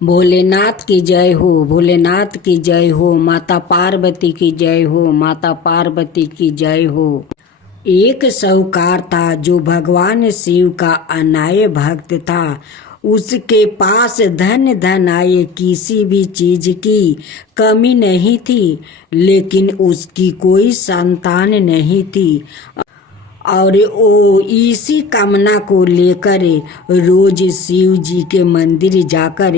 भोलेनाथ की जय हो, भोलेनाथ की जय हो, माता पार्वती की जय हो, माता पार्वती की जय हो। एक साहूकार था जो भगवान शिव का अनाय भक्त था। उसके पास धन धन आए, किसी भी चीज की कमी नहीं थी, लेकिन उसकी कोई संतान नहीं थी। और वो इसी कामना को लेकर रोज शिव जी के मंदिर जाकर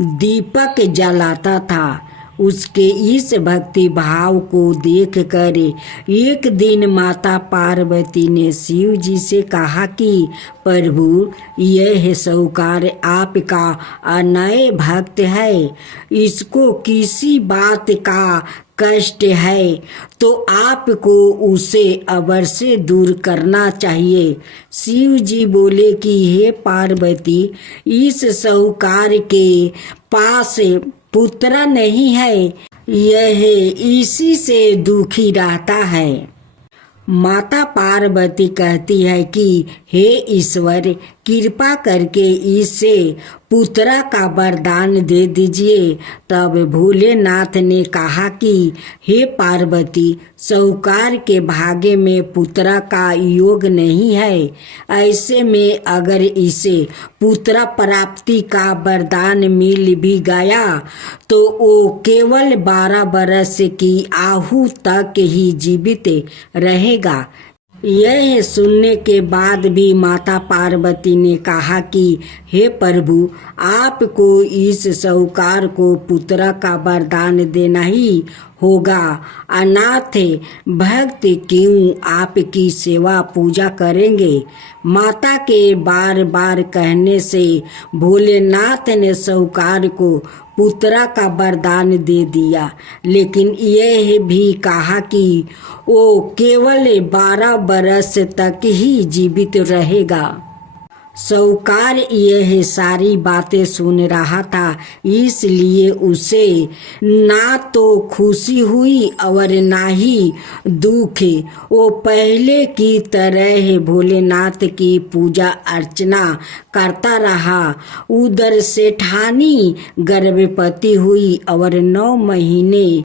दीपक जलाता था। उसके इस भक्ति भाव को देखकर एक दिन माता पार्वती ने शिव जी से कहा कि प्रभु, यह साहूकार आपका अनय भक्त है, इसको किसी बात का कष्ट है तो आपको उसे अवश्य दूर करना चाहिए। शिव जी बोले कि हे पार्वती, इस साहूकार के पास पुत्र नहीं है, यह इसी से दुखी रहता है। माता पार्वती कहती है कि हे ईश्वर, कृपा करके इसे पुत्र का वरदान दे दीजिए। तब भोलेनाथ ने कहा कि हे पार्वती, साहूकार के भाग्य में पुत्र का योग नहीं है। ऐसे में अगर इसे पुत्र प्राप्ति का वरदान मिल भी गया तो वो केवल 12 बरस की आयु तक ही जीवित रहेगा। यह सुनने के बाद भी माता पार्वती ने कहा कि हे प्रभु, आपको इस साहूकार को पुत्र का वरदान देना ही होगा। अनाथ भक्त क्यों आपकी सेवा पूजा करेंगे। माता के बार बार कहने से भोलेनाथ ने साहूकार को पुत्र का वरदान दे दिया, लेकिन यह भी कहा कि वो केवल 12 बरस तक ही जीवित रहेगा। साहूकार यह सारी बातें सुन रहा था, इसलिए उसे ना तो खुशी हुई और ना ही दुख। वो पहले की तरह भोलेनाथ की पूजा अर्चना करता रहा। उधर सेठानी गर्भवती हुई और 9 महीने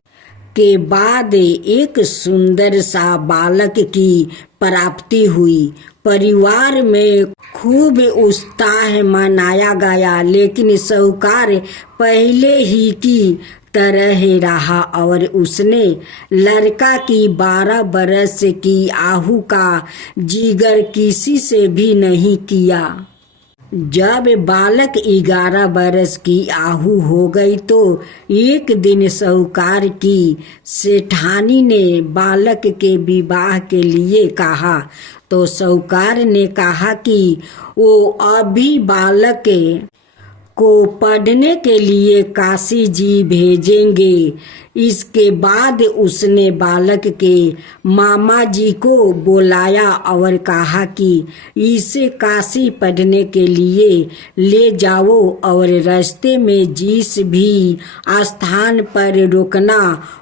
के बाद एक सुंदर सा बालक की प्राप्ति हुई। परिवार में खूब उत्साह मनाया गया, लेकिन साहूकार पहले ही की तरह रहा और उसने लड़का की 12 बरस की आयु का जिक्र किसी से भी नहीं किया। जब बालक 11 बरस की आयु हो गई तो एक दिन साहूकार की सेठानी ने बालक के विवाह के लिए कहा। तो साहूकार ने कहा कि वो अभी बालक को पढ़ने के लिए काशी जी भेजेंगे। इसके बाद उसने बालक के मामा जी को बुलाया और कहा कि इसे काशी पढ़ने के लिए ले जाओ और रास्ते में जिस भी स्थान पर रुकना,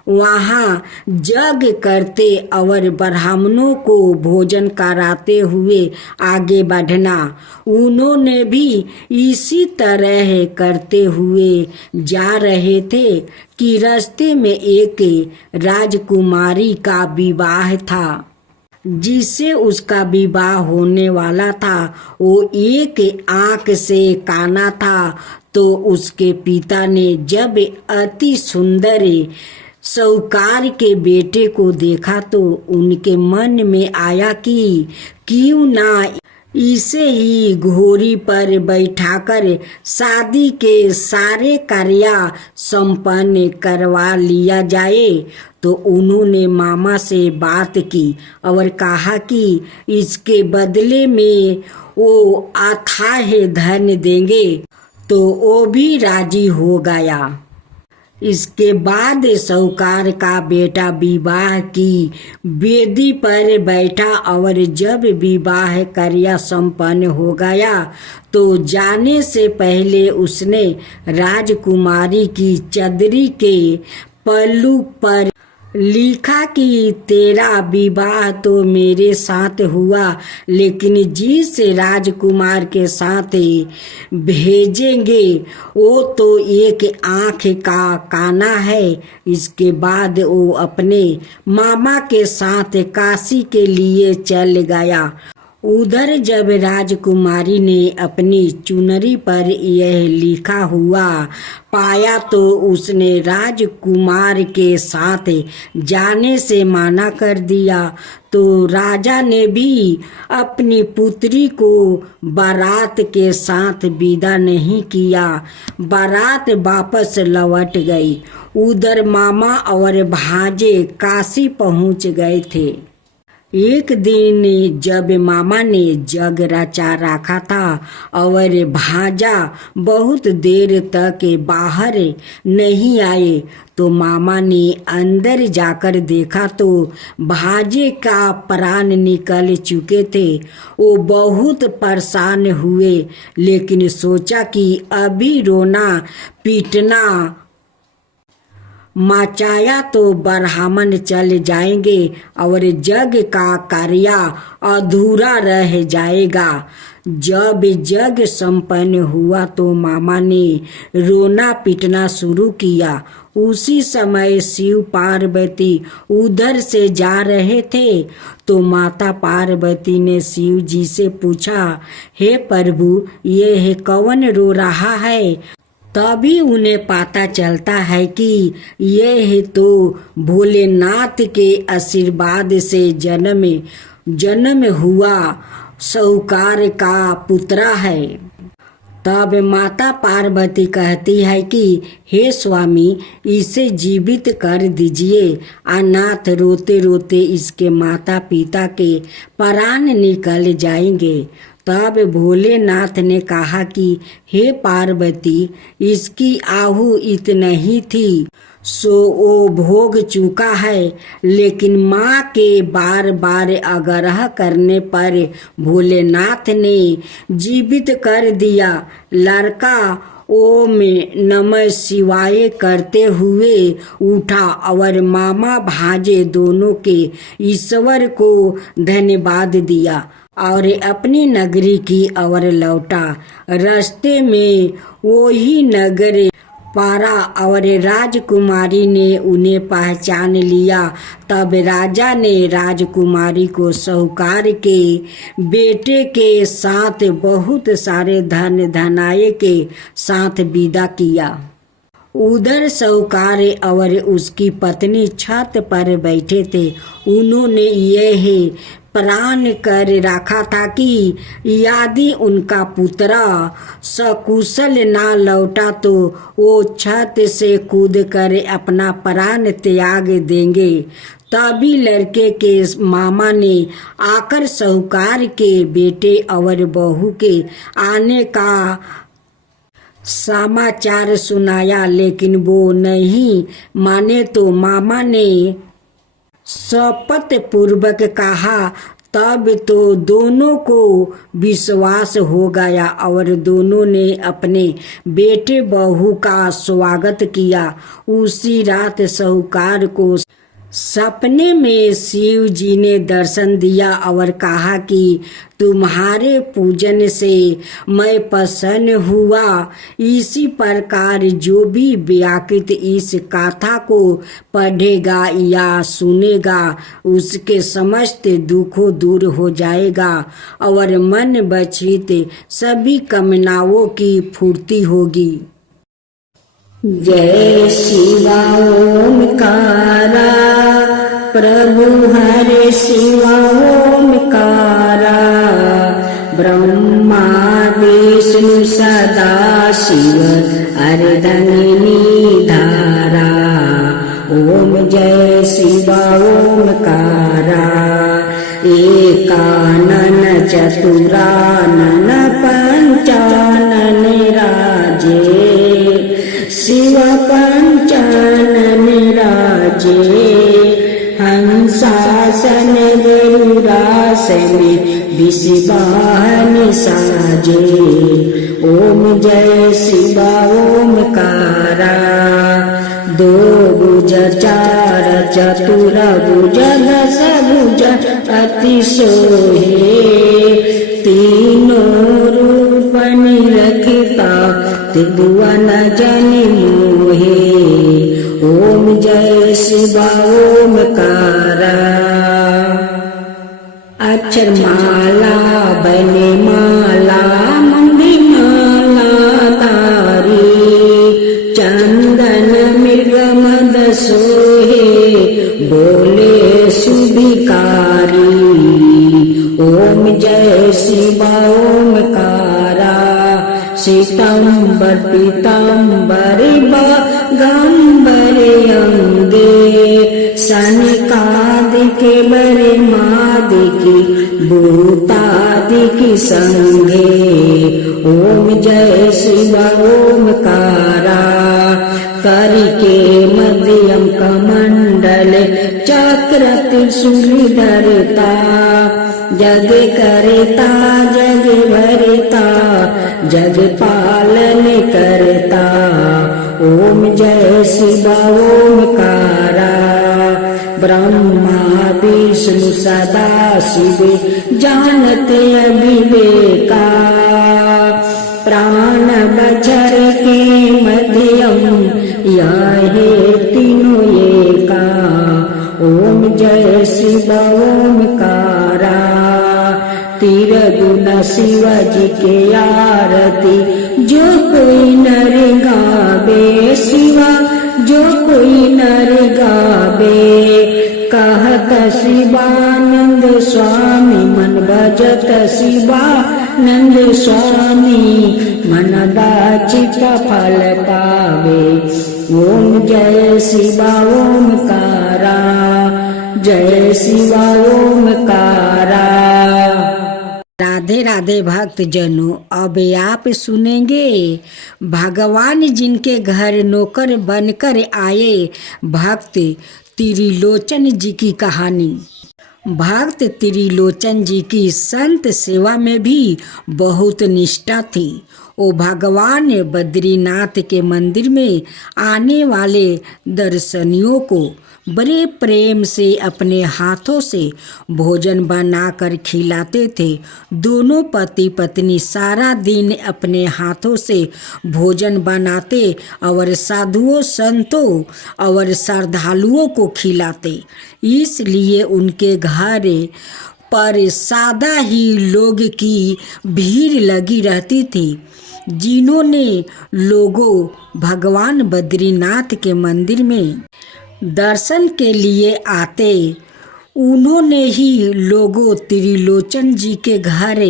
वहाँ यज्ञ करते और ब्राह्मणों को भोजन कराते हुए आगे बढ़ना। उन्होंने भी इसी तरह करते हुए जा रहे थे कि रास्ते में एक राजकुमारी का विवाह था। जिससे उसका विवाह होने वाला था वो एक आंख से काना था। तो उसके पिता ने जब अति सुंदर साहूकार के बेटे को देखा तो उनके मन में आया कि क्यों ना इसे ही घोड़ी पर बैठाकर शादी के सारे कार्य संपन्न करवा लिया जाए। तो उन्होंने मामा से बात की और कहा कि इसके बदले में वो अथाह धन देंगे। तो वो भी राजी हो गया। इसके बाद साहूकार का बेटा विवाह की वेदी पर बैठा और जब विवाह कार्य संपन्न हो गया तो जाने से पहले उसने राजकुमारी की चदरी के पल्लू पर लिखा कि तेरा विवाह तो मेरे साथ हुआ, लेकिन जिस राजकुमार के साथ भेजेंगे वो तो एक आँख का काना है। इसके बाद वो अपने मामा के साथ काशी के लिए चल गया। उधर जब राजकुमारी ने अपनी चुनरी पर यह लिखा हुआ पाया तो उसने राजकुमार के साथ जाने से मना कर दिया। तो राजा ने भी अपनी पुत्री को बारात के साथ विदा नहीं किया। बारात वापस लौट गई। उधर मामा और भांजे काशी पहुंच गए थे। एक दिन जब मामा ने जग रचा रखा था और भांजा बहुत देर तक बाहर नहीं आए तो मामा ने अंदर जाकर देखा तो भांजे का प्राण निकल चुके थे। वो बहुत परेशान हुए, लेकिन सोचा कि अभी रोना पीटना मचाया तो ब्राह्मण चल जाएंगे और जग का कार्य अधूरा रह जाएगा। जब जग संपन्न हुआ तो मामा ने रोना पीटना शुरू किया। उसी समय शिव पार्वती उधर से जा रहे थे तो माता पार्वती ने शिव जी से पूछा, हे प्रभु, ये कौन रो रहा है? तभी उन्हें पता चलता है कि यह तो भोलेनाथ के आशीर्वाद से जन्म हुआ साहूकार का पुत्र है। तब माता पार्वती कहती है कि हे स्वामी, इसे जीवित कर दीजिए। अनाथ रोते रोते इसके माता पिता के प्राण निकल जाएंगे। तब भोलेनाथ ने कहा कि हे पार्वती, इसकी आहु इतना ही थी, सो वो भोग चुका है। लेकिन माँ के बार बार आग्रह करने पर भोलेनाथ ने जीवित कर दिया। लड़का ओम नमः शिवाय करते हुए उठा और मामा भांजे दोनों के ईश्वर को धन्यवाद दिया और अपनी नगरी की ओर लौटा। रास्ते में वही नगर पारा और राजकुमारी ने उन्हें पहचान लिया। तब राजा ने राजकुमारी को साहूकार के बेटे के साथ बहुत सारे धन धनाये के साथ विदा किया। उधर साहूकार और उसकी पत्नी छत पर बैठे थे। उन्होंने यह प्रण कर रखा था कि यदि उनका पुत्र सकुशल ना लौटा तो वो छत से कूद कर अपना प्राण त्याग देंगे। तभी लड़के के मामा ने आकर साहूकार के बेटे और बहू के आने का समाचार सुनाया, लेकिन वो नहीं माने तो मामा ने शपथ पूर्वक कहा। तब तो दोनों को विश्वास हो गया और दोनों ने अपने बेटे बहू का स्वागत किया। उसी रात साहूकार को सपने में शिव जी ने दर्शन दिया और कहा कि तुम्हारे पूजन से मैं प्रसन्न हुआ। इसी प्रकार जो भी व्याकृत इस कथा को पढ़ेगा या सुनेगा उसके समस्त दुखों दूर हो जाएगा और मन बचित सभी कामनाओं की पूर्ति होगी। जय शिवा ओमकारा, प्रभु हरे शिवा ओमकारा। ब्रह्मा विष्णु सदा शिव अर्धंगिनी धारा। ओम जय शिवा ओमकारा। एकानन चतुरानन पंचानन राजे। शिव पंचानन राजे। हंसासन गरुड़ासन विषवाहन साजे। ओम जय शिवा ओमकारा। दो भुज चार चतुर भुज दस भुज अति सोहे तीनों रूप निरखता त्रिभुवन जनि मोहे ओम जय शिवा ओमकारा अक्षर माला बने माला मंदी माला तारी चंदन मृग मद सोहे बोले सुभिकारी ओम जय शिवा ओमकारा श्वेतांबर पीतांबर गंबर अंगे सनकादिके बरे मादिकी भूतादिकी संगे ओम जय शिवा ओमकारा करिके मध्यम कमंडल चक्र त्रिशूलधरता जग करता जग भरता जग पालन करता ओम जय शिवा ओमकारा ब्रह्मा विष्णु सदा शिव जानते अविवेका प्राण बचर के मध्यम यह तीनों एका ओम जय शिवा ओमकारा तीर गुण शिव जी के आरती जो कोई नर गावे शिवा जो कोई नर गावे कहत शिवानंद स्वामी मन भजत शिवानंद स्वामी मन दाचित फल पावे ओम जय शिवा ओमकारा जय शिवा ओमकारा। राधे राधे भक्त जनों, अब आप सुनेंगे भगवान जिनके घर नौकर बनकर आए भक्त त्रिलोचन जी की कहानी। भक्त त्रिलोचन जी की संत सेवा में भी बहुत निष्ठा थी। वो भगवान बद्रीनाथ के मंदिर में आने वाले दर्शनियों को बड़े प्रेम से अपने हाथों से भोजन बनाकर खिलाते थे। दोनों पति पत्नी सारा दिन अपने हाथों से भोजन बनाते और साधुओं संतों और श्रद्धालुओं को खिलाते। इसलिए उनके घर पर सादा ही लोग की भीड़ लगी रहती थी। जिन्होंने लोगों भगवान बद्रीनाथ के मंदिर में दर्शन के लिए आते, उन्होंने ही लोगों त्रिलोचन जी के घर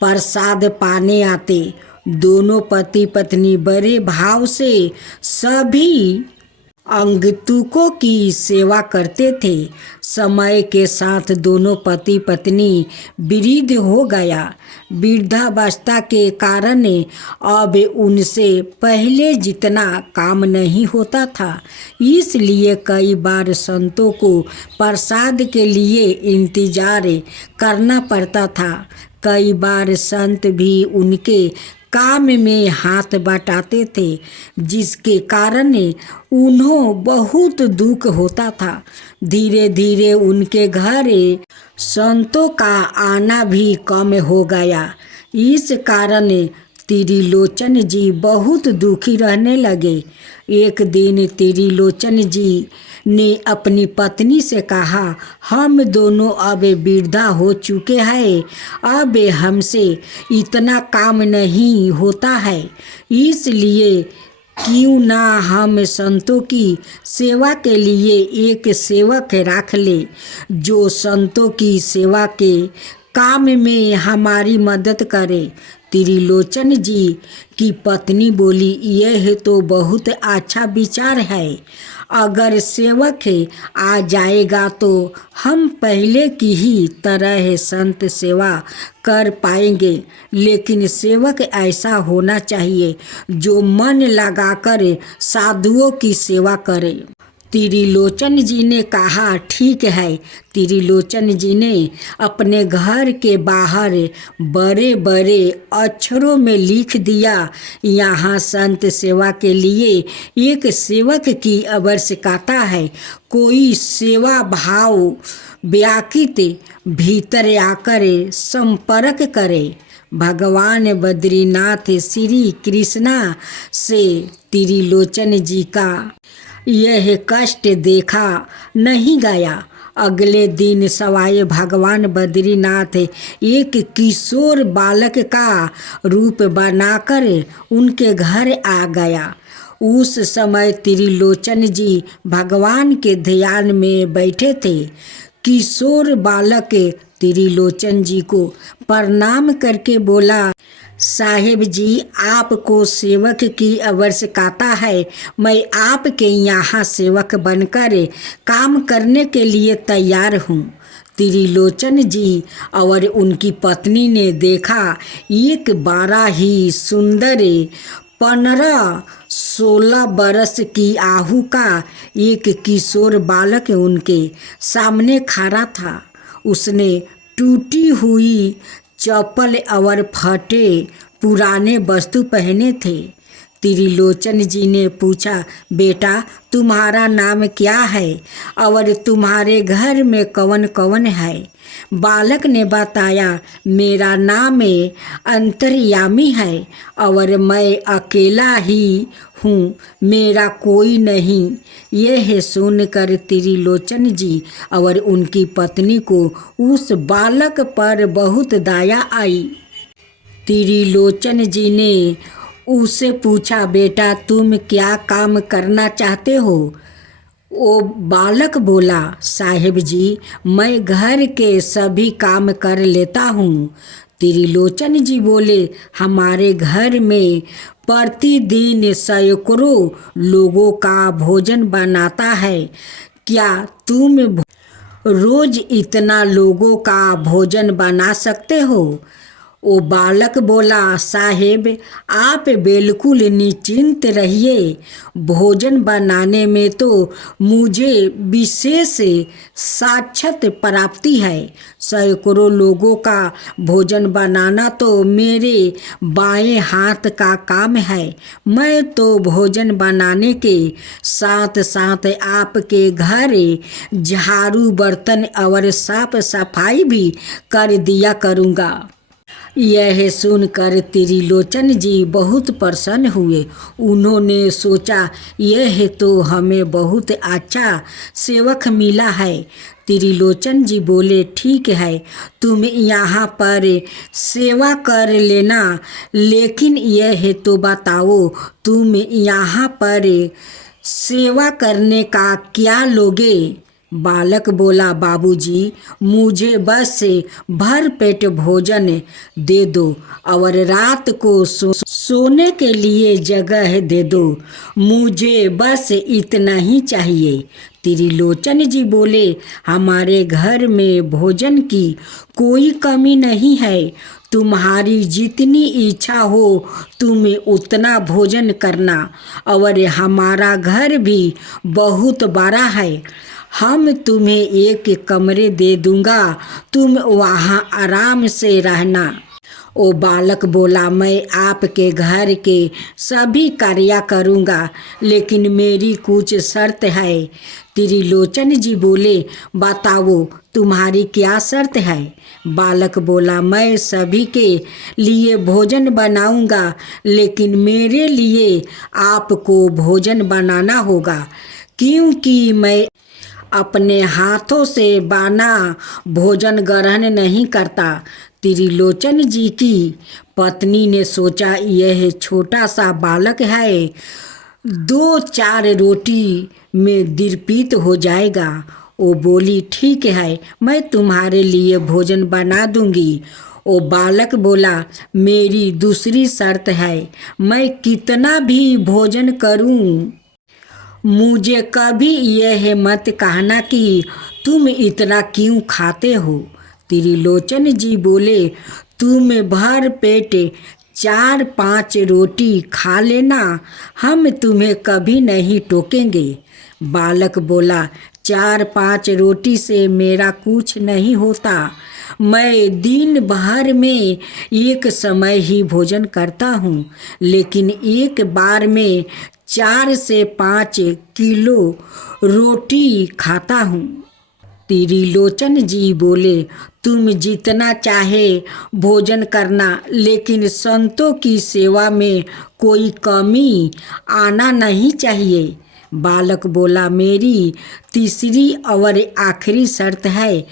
प्रसाद पाने आते। दोनों पति पत्नी बड़े भाव से सभी अंगतुकों की सेवा करते थे। समय के साथ दोनों पति पत्नी वृद्ध हो गया। वृद्धावस्था के कारण अब उनसे पहले जितना काम नहीं होता था। इसलिए कई बार संतों को प्रसाद के लिए इंतजार करना पड़ता था। कई बार संत भी उनके काम में हाथ बटाते थे, जिसके कारण उन्हें बहुत दुख होता था। धीरे धीरे उनके घर संतों का आना भी कम हो गया। इस कारण त्रिलोचन जी बहुत दुखी रहने लगे। एक दिन त्रिलोचन जी ने अपनी पत्नी से कहा, हम दोनों अब वृद्धा हो चुके हैं, अब हमसे इतना काम नहीं होता है। इसलिए क्यों ना हम संतों की सेवा के लिए एक सेवक रख ले, जो संतों की सेवा के काम में हमारी मदद करे। त्रिलोचन जी की पत्नी बोली, यह तो बहुत अच्छा विचार है। अगर सेवक आ जाएगा तो हम पहले की ही तरह संत सेवा कर पाएंगे। लेकिन सेवक ऐसा होना चाहिए जो मन लगाकर साधुओं की सेवा करे। त्रिलोचन जी ने कहा, ठीक है। त्रिलोचन जी ने अपने घर के बाहर बड़े बड़े अक्षरों में लिख दिया, यहाँ संत सेवा के लिए एक सेवक की आवश्यकता है। कोई सेवा भाव व्याकृत भीतर आकर संपर्क करे। भगवान बद्रीनाथ श्री कृष्णा से त्रिलोचन जी का यह कष्ट देखा नहीं गया। अगले दिन सवाए भगवान बद्रीनाथ एक किशोर बालक का रूप बनाकर उनके घर आ गया। उस समय त्रिलोचन जी भगवान के ध्यान में बैठे थे। किशोर बालक त्रिलोचन जी को प्रणाम करके बोला, साहेब जी, आपको सेवक की आवश्यकता है। मैं आपके यहाँ सेवक बनकर काम करने के लिए तैयार हूँ। त्रिलोचन जी और उनकी पत्नी ने देखा, एक बड़ा ही सुंदर 15-16 बरस की आयु का एक किशोर बालक उनके सामने खड़ा था। उसने टूटी हुई चप्पल और फटे पुराने वस्तु पहने थे। त्रिलोचन जी ने पूछा, बेटा, तुम्हारा नाम क्या है और तुम्हारे घर में कौन कौन है? बालक ने बताया, मेरा नाम अंतर्यामी है और मैं अकेला ही हूँ, मेरा कोई नहीं। यह सुनकर त्रिलोचन जी और उनकी पत्नी को उस बालक पर बहुत दया आई। त्रिलोचन जी ने उससे पूछा, बेटा, तुम क्या काम करना चाहते हो? वो बालक बोला, साहेब जी, मैं घर के सभी काम कर लेता हूँ। त्रिलोचन जी बोले, हमारे घर में प्रतिदिन सैकड़ों लोगों का भोजन बनाता है। क्या तुम रोज इतना लोगों का भोजन बना सकते हो? वो बालक बोला, साहेब, आप बिल्कुल निश्चिंत रहिए। भोजन बनाने में तो मुझे विशेष साक्षात प्राप्ति है। सैकड़ों लोगों का भोजन बनाना तो मेरे बाएं हाथ का काम है। मैं तो भोजन बनाने के साथ साथ आपके घर झाड़ू, बर्तन और साफ सफाई भी कर दिया करूँगा। यह सुनकर त्रिलोचन जी बहुत प्रसन्न हुए। उन्होंने सोचा, यह तो हमें बहुत अच्छा सेवक मिला है। त्रिलोचन जी बोले, ठीक है, तुम यहाँ पर सेवा कर लेना, लेकिन यह तो बताओ, तुम यहाँ पर सेवा करने का क्या लोगे? बालक बोला, बाबूजी, मुझे बस भर पेट भोजन दे दो और रात को सोने के लिए जगह दे दो। मुझे बस इतना ही चाहिए। त्रिलोचन जी बोले, हमारे घर में भोजन की कोई कमी नहीं है। तुम्हारी जितनी इच्छा हो तुम उतना भोजन करना, और हमारा घर भी बहुत बड़ा है। हम तुम्हें एक कमरे दे दूंगा, तुम वहाँ आराम से रहना। वो बालक बोला, मैं आपके घर के सभी कार्य करूँगा, लेकिन मेरी कुछ शर्त है। त्रिलोचन जी बोले, बताओ, तुम्हारी क्या शर्त है? बालक बोला, मैं सभी के लिए भोजन बनाऊँगा, लेकिन मेरे लिए आपको भोजन बनाना होगा, क्योंकि मैं अपने हाथों से बना भोजन ग्रहण नहीं करता। त्रिलोचन जी की पत्नी ने सोचा, यह छोटा सा बालक है, 2-4 रोटी में तृप्त हो जाएगा। वो बोली, ठीक है, मैं तुम्हारे लिए भोजन बना दूंगी। वो बालक बोला, मेरी दूसरी शर्त है, मैं कितना भी भोजन करूं, मुझे कभी यह मत कहना कि तुम इतना क्यों खाते हो। त्रिलोचन जी बोले, तुम भर पेट 4-5 रोटी खा लेना, हम तुम्हें कभी नहीं टोकेंगे। बालक बोला, 4-5 रोटी से मेरा कुछ नहीं होता। मैं दिन भर में एक समय ही भोजन करता हूँ, लेकिन एक बार में 4 से 5 किलो रोटी खाता हूँ। त्रिलोचन जी बोले, तुम जितना चाहे भोजन करना, लेकिन संतों की सेवा में कोई कमी आना नहीं चाहिए। बालक बोला, मेरी तीसरी और आखिरी शर्त है,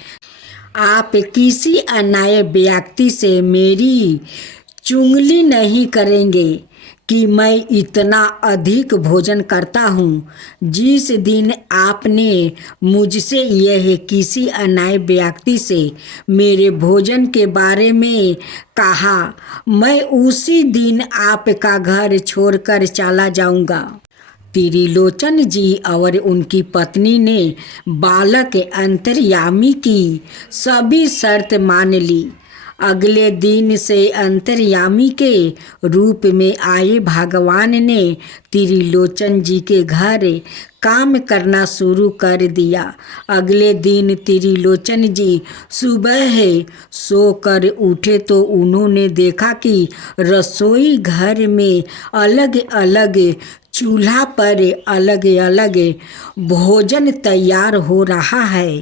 आप किसी अन्याय व्यक्ति से मेरी चुगली नहीं करेंगे कि मैं इतना अधिक भोजन करता हूँ। जिस दिन आपने मुझसे यह किसी अन्याय व्यक्ति से मेरे भोजन के बारे में कहा, मैं उसी दिन आपका घर छोड़कर चला जाऊँगा। त्रिलोचन जी और उनकी पत्नी ने बालक अंतर्यामी की सभी शर्त मान ली। अगले दिन से अंतर्यामी के रूप में आए भगवान ने त्रिलोचन जी के घर काम करना शुरू कर दिया। अगले दिन त्रिलोचन जी सुबह सोकर उठे तो उन्होंने देखा कि रसोई घर में अलग अलग चूल्हा पर अलग अलग भोजन तैयार हो रहा है।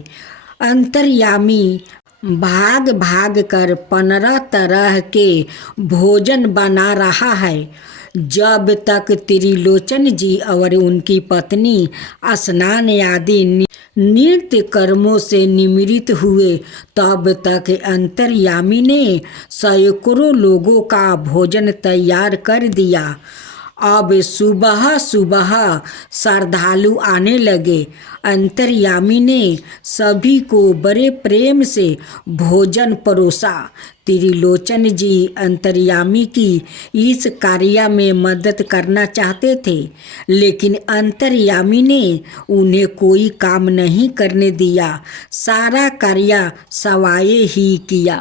अंतर्यामी भाग भाग कर 15 तरह के भोजन बना रहा है। जब तक त्रिलोचन जी और उनकी पत्नी स्नान आदि नित्य कर्मों से निवृत्त हुए, तब तक अंतर्यामी ने सैकड़ों लोगों का भोजन तैयार कर दिया। अब सुबह सुबह श्रद्धालु आने लगे। अंतर्यामी ने सभी को बड़े प्रेम से भोजन परोसा। त्रिलोचन जी अंतर्यामी की इस कार्य में मदद करना चाहते थे, लेकिन अंतर्यामी ने उन्हें कोई काम नहीं करने दिया। सारा कार्य सवाए ही किया।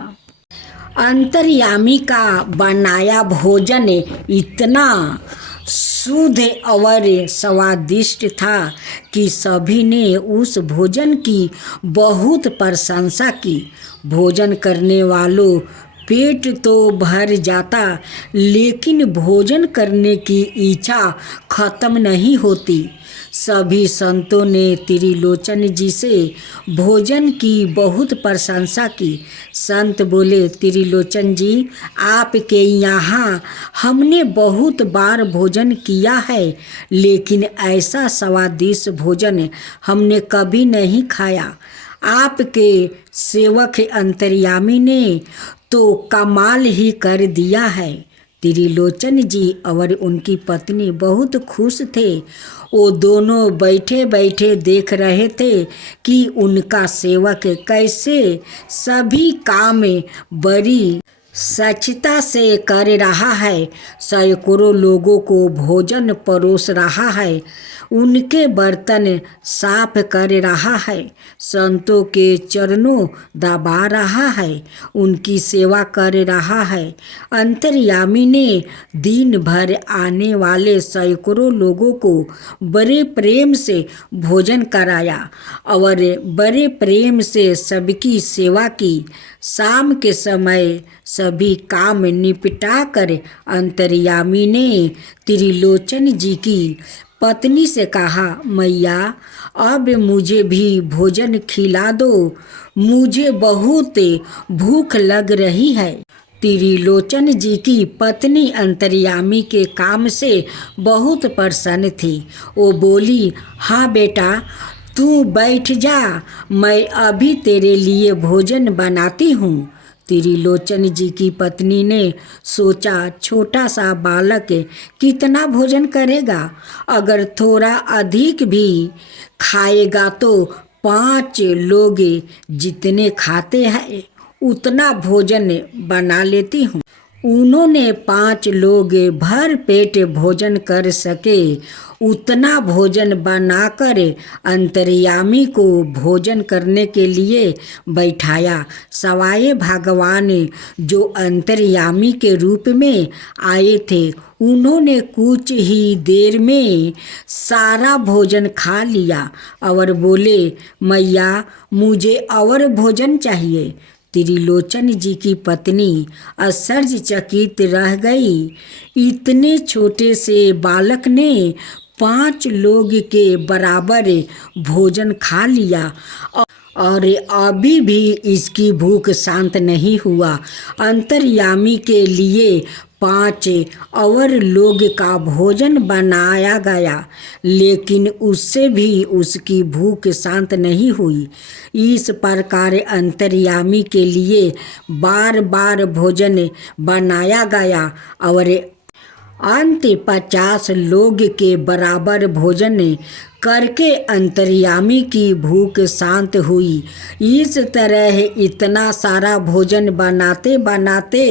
अंतर्यामी का बनाया भोजन इतना शुद्ध और स्वादिष्ट था कि सभी ने उस भोजन की बहुत प्रशंसा की। भोजन करने वालों पेट तो भर जाता, लेकिन भोजन करने की इच्छा खत्म नहीं होती। सभी संतों ने त्रिलोचन जी से भोजन की बहुत प्रशंसा की। संत बोले, त्रिलोचन जी, आपके यहाँ हमने बहुत बार भोजन किया है, लेकिन ऐसा स्वादिष्ट भोजन हमने कभी नहीं खाया। आपके सेवक अंतर्यामी ने तो कमाल ही कर दिया है। त्रिलोचन जी और उनकी पत्नी बहुत खुश थे। वो दोनों बैठे बैठे देख रहे थे कि उनका सेवक कैसे सभी काम बड़ी स्वच्छता से कर रहा है। सैकड़ों लोगों को भोजन परोस रहा है, उनके बर्तन साफ कर रहा है, संतों के चरणों दबा रहा है, उनकी सेवा कर रहा है। अंतर्यामी ने दिन भर आने वाले सैकड़ों लोगों को बड़े प्रेम से भोजन कराया और बड़े प्रेम से सबकी सेवा की। शाम के समय सभी काम निपटा कर अंतर्यामी ने त्रिलोचन जी की पत्नी से कहा, मैया, अब मुझे भी भोजन खिला दो, मुझे बहुत भूख लग रही है। त्रिलोचन जी की पत्नी अंतर्यामी के काम से बहुत प्रसन्न थी। वो बोली, हाँ बेटा, तू बैठ जा, मैं अभी तेरे लिए भोजन बनाती हूँ। त्रिलोचन जी की पत्नी ने सोचा, छोटा सा बालक कितना भोजन करेगा, अगर थोड़ा अधिक भी खाएगा तो 5 लोग जितने खाते हैं उतना भोजन बना लेती हूँ। उन्होंने 5 लोग भर पेट भोजन कर सके उतना भोजन बनाकर अंतर्यामी को भोजन करने के लिए बैठाया। सवाए भगवान जो अंतर्यामी के रूप में आए थे, उन्होंने कुछ ही देर में सारा भोजन खा लिया और बोले, मैया मुझे और भोजन चाहिए। त्रिलोचन जी की पत्नी आश्चर्यचकित रह गई। इतने छोटे से बालक ने 5 लोग के बराबर भोजन खा लिया और अभी भी इसकी भूख शांत नहीं हुआ। अंतर्यामी के लिए 5 और लोग का भोजन बनाया गया, लेकिन उससे भी उसकी भूख शांत नहीं हुई। इस प्रकार अंतर्यामी के लिए बार बार भोजन बनाया गया और अंत 50 लोग के बराबर भोजन करके अंतर्यामी की भूख शांत हुई। इस तरह इतना सारा भोजन बनाते बनाते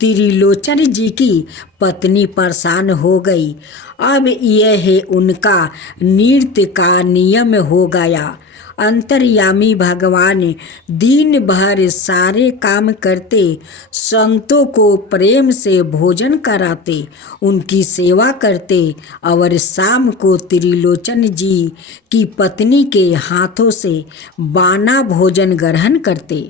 त्रिलोचन जी की पत्नी परेशान हो गई। अब यह उनका नृत्य का नियम हो गया। अंतर्यामी भगवान दिन भर सारे काम करते, संतों को प्रेम से भोजन कराते, उनकी सेवा करते और शाम को त्रिलोचन जी की पत्नी के हाथों से बाना भोजन ग्रहण करते।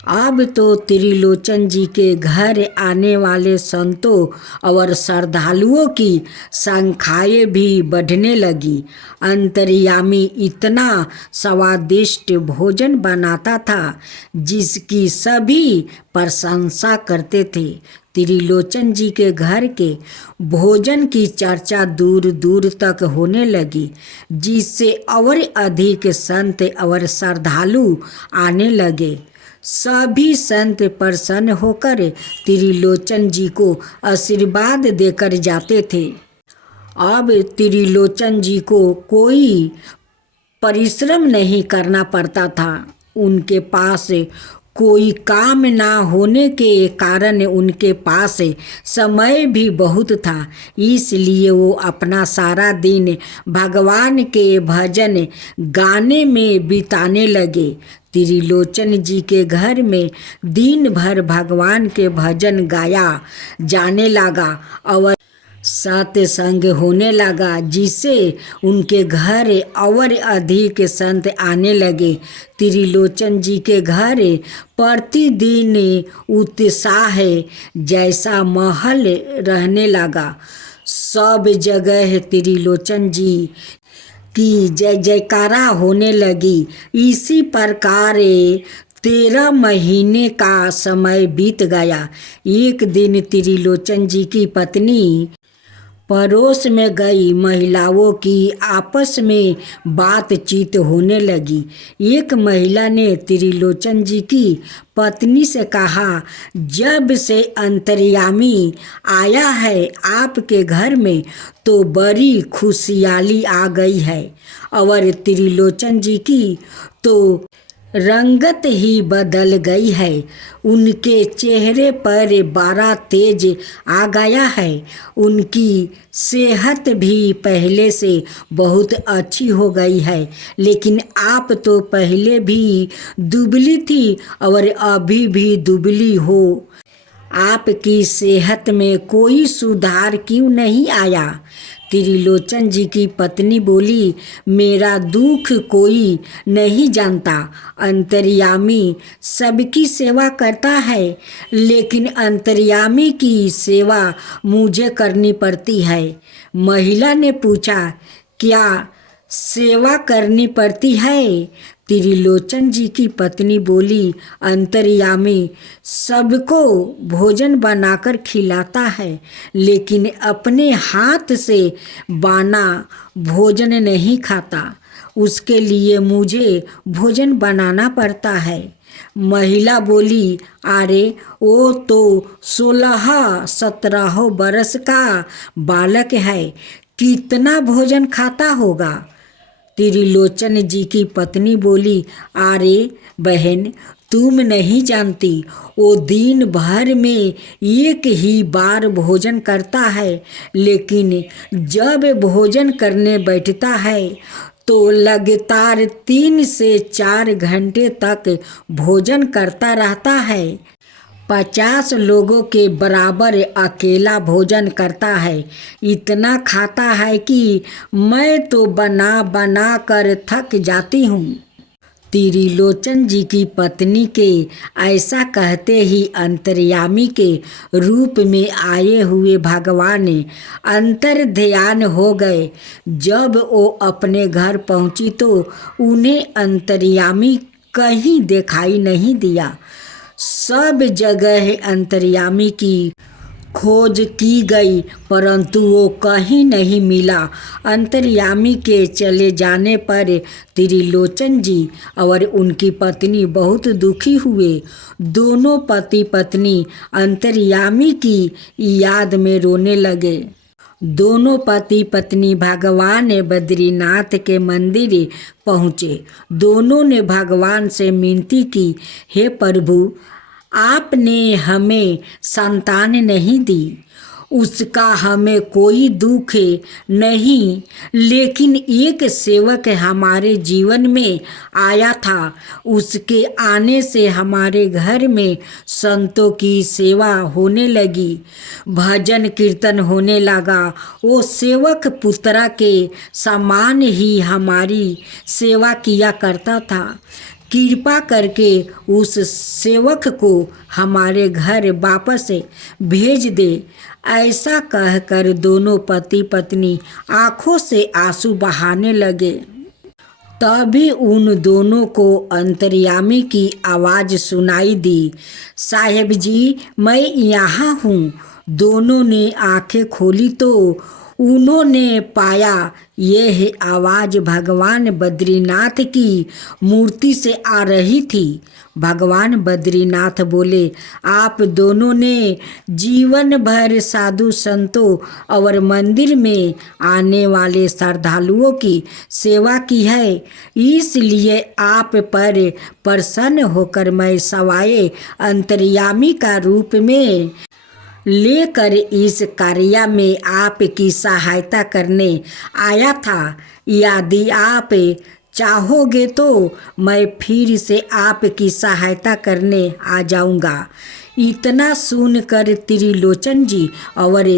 अब तो त्रिलोचन जी के घर आने वाले संतों और श्रद्धालुओं की संख्याएं भी बढ़ने लगी। अंतर्यामी इतना स्वादिष्ट भोजन बनाता था जिसकी सभी प्रशंसा करते थे। त्रिलोचन जी के घर के भोजन की चर्चा दूर दूर तक होने लगी, जिससे और अधिक संत और श्रद्धालु आने लगे। सभी संत प्रसन्न होकर त्रिलोचन जी को आशीर्वाद देकर जाते थे। अब त्रिलोचन जी को कोई परिश्रम नहीं करना पड़ता था। उनके पास कोई काम ना होने के कारण उनके पास समय भी बहुत था, इसलिए वो अपना सारा दिन भगवान के भजन गाने में बिताने लगे। त्रिलोचन जी के घर में दिन भर भगवान के भजन गाया जाने लगा और सत्संग होने लगा, जिससे उनके घर और अधिक संत आने लगे। त्रिलोचन जी के घर प्रतिदिन उत्साह जैसा माहौल रहने लगा। सब जगह त्रिलोचन जी की जय जयकारा होने लगी। इसी प्रकार 13 महीने का समय बीत गया। एक दिन त्रिलोचन जी की पत्नी पड़ोस में गई महिलाओं की आपस में बातचीत होने लगी। एक महिला ने त्रिलोचन जी की पत्नी से कहा, जब से अंतर्यामी आया है आपके घर में तो बड़ी खुशहाली आ गई है और त्रिलोचन जी की तो रंगत ही बदल गई है। उनके चेहरे पर बड़ा तेज आ गया है। उनकी सेहत भी पहले से बहुत अच्छी हो गई है, लेकिन आप तो पहले भी दुबली थी और अभी भी दुबली हो। आपकी सेहत में कोई सुधार क्यों नहीं आया? त्रिलोचन जी की पत्नी बोली, मेरा दुख कोई नहीं जानता। अंतर्यामी सबकी सेवा करता है, लेकिन अंतर्यामी की सेवा मुझे करनी पड़ती है। महिला ने पूछा, क्या सेवा करनी पड़ती है? त्रिलोचन जी की पत्नी बोली, अंतर्यामी सबको भोजन बनाकर खिलाता है, लेकिन अपने हाथ से बना भोजन नहीं खाता। उसके लिए मुझे भोजन बनाना पड़ता है। महिला बोली, अरे वो तो 16-17 बरस का बालक है, कितना भोजन खाता होगा? त्रिलोचन जी की पत्नी बोली, अरे बहन, तुम नहीं जानती, वो दिन भर में एक ही बार भोजन करता है, लेकिन जब भोजन करने बैठता है तो लगातार 3 से 4 घंटे तक भोजन करता रहता है। 50 लोगों के बराबर अकेला भोजन करता है। इतना खाता है कि मैं तो बना बना कर थक जाती हूँ। त्रिलोचन जी की पत्नी के ऐसा कहते ही अंतर्यामी के रूप में आए हुए भगवान अंतर ध्यान हो गए। जब वो अपने घर पहुंची तो उन्हें अंतर्यामी कहीं दिखाई नहीं दिया। सब जगह अंतर्यामी की खोज की गई, परंतु वो कहीं नहीं मिला। अंतर्यामी के चले जाने पर त्रिलोचन जी और उनकी पत्नी बहुत दुखी हुए। दोनों पति पत्नी अंतर्यामी की याद में रोने लगे। दोनों पति पत्नी भगवान बद्रीनाथ के मंदिर पहुँचे। दोनों ने भगवान से विनती की, हे प्रभु, आपने हमें संतान नहीं दी, उसका हमें कोई दुख नहीं, लेकिन एक सेवक हमारे जीवन में आया था। उसके आने से हमारे घर में संतों की सेवा होने लगी, भजन कीर्तन होने लगा। वो सेवक पुत्रा के समान ही हमारी सेवा किया करता था। कृपा करके उस सेवक को हमारे घर वापस भेज दे। ऐसा कहकर दोनों पति पत्नी आंखों से आंसू बहाने लगे। तभी उन दोनों को अंतर्यामी की आवाज़ सुनाई दी, साहेब जी, मैं यहाँ हूँ। दोनों ने आंखें खोली तो उन्होंने पाया यह आवाज़ भगवान बद्रीनाथ की मूर्ति से आ रही थी। भगवान बद्रीनाथ बोले, आप दोनों ने जीवन भर साधु संतों और मंदिर में आने वाले श्रद्धालुओं की सेवा की है, इसलिए आप पर प्रसन्न होकर मैं सवाए अंतर्यामी का रूप में लेकर इस कार्य में आपकी सहायता करने आया था। यदि आप चाहोगे तो मैं फिर से आपकी सहायता करने आ जाऊंगा। इतना सुनकर त्रिलोचन जी और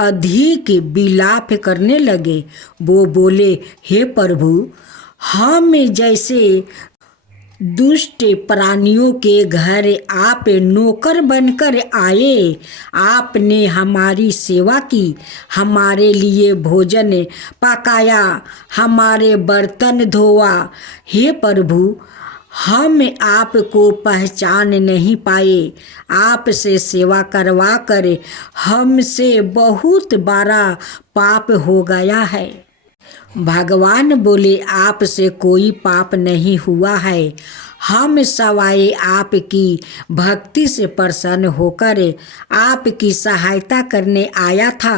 अधिक विलाप करने लगे। वो बोले, हे प्रभु, हम जैसे दुष्ट प्राणियों के घर आप नौकर बनकर आए। आपने हमारी सेवा की, हमारे लिए भोजन पकाया, हमारे बर्तन धोआ। हे प्रभु, हम आपको पहचान नहीं पाए। आपसे सेवा करवा कर हमसे बहुत बड़ा पाप हो गया है। भगवान बोले, आपसे कोई पाप नहीं हुआ है। हम सवाए आपकी भक्ति से प्रसन्न होकर आपकी सहायता करने आया था।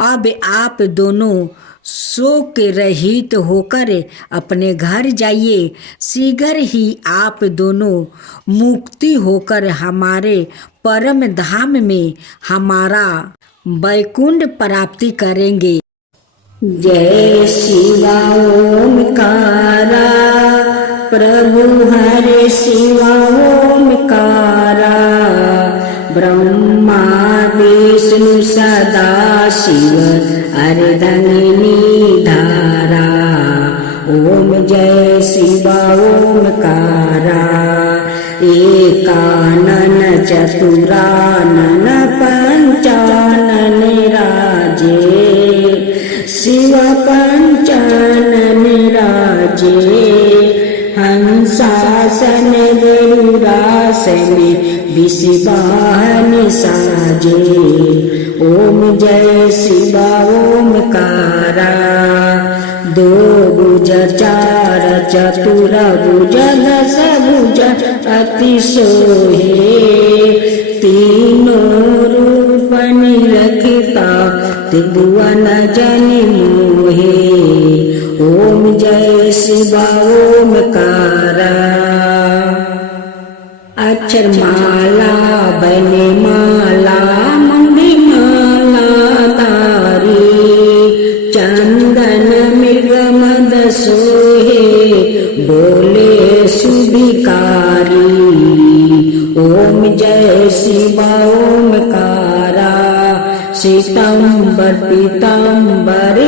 अब आप दोनों शोक रहित होकर अपने घर जाइए। शीघ्र ही आप दोनों मुक्ति होकर हमारे परम धाम में हमारा वैकुंठ प्राप्ति करेंगे। जय शिवा ओमकारा, प्रभु हरे शिवा ओमकारा। ब्रह्मा विष्णु सदा शिव अर्धंगिनी धारा। ओम जय शिवा ओमकारा। एकानन चतुरानन पंचानन राजे, शिव पंचानन राजे। हंसासन गरुड़ासन विषवाहन साजे। ओम जय शिवा ओमकारा। दो भुज चार चतुर भुज दस भुज अति सोहे। तीनों रूप निरखता त्रिभुवन जन मोहे। ओम जय शिवा ओमकारा। अक्षर माला बने माला मंगी माला तारी चंदन मृग मद सोहे बोले सुभिकारी ओम जय शिव ओमकारा शीतंबर पीतांबर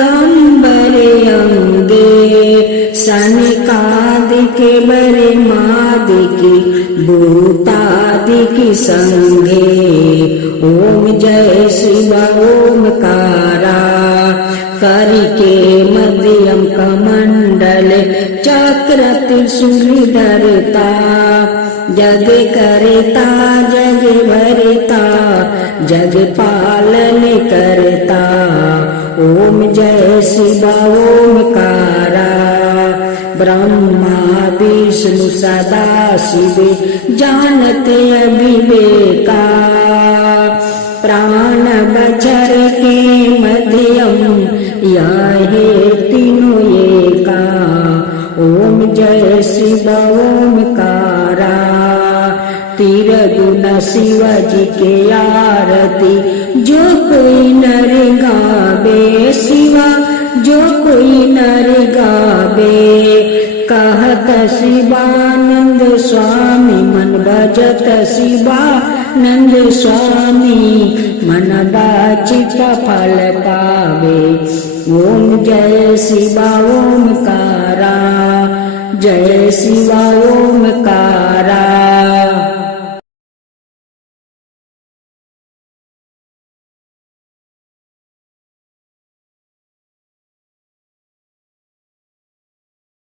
गंबरे अंगे सनिकादिके बरे मादिकी भूतादिकी संगे ओम जय शिव ओमकारा करिके मध्यम कमंडल चक्र त्रिशूलधरता जग करता जग भरता जग पालन करता ओम जय शिव ओमकारा ब्रह्मा विष्णु सदा शिव जानते अविवेका प्राण बचर के मध्यम यह तीनों एका ओम जय शिव ओमकारा तीर गुण शिव जी के आरती जो कोई नर गावे शिवा जो कोई नर गावे कहत शिवानंद स्वामी मन भजत शिवानंद स्वामी मन बाचित फल पावे ओम जय शिव ओमकारा जय शिव ओमकारा।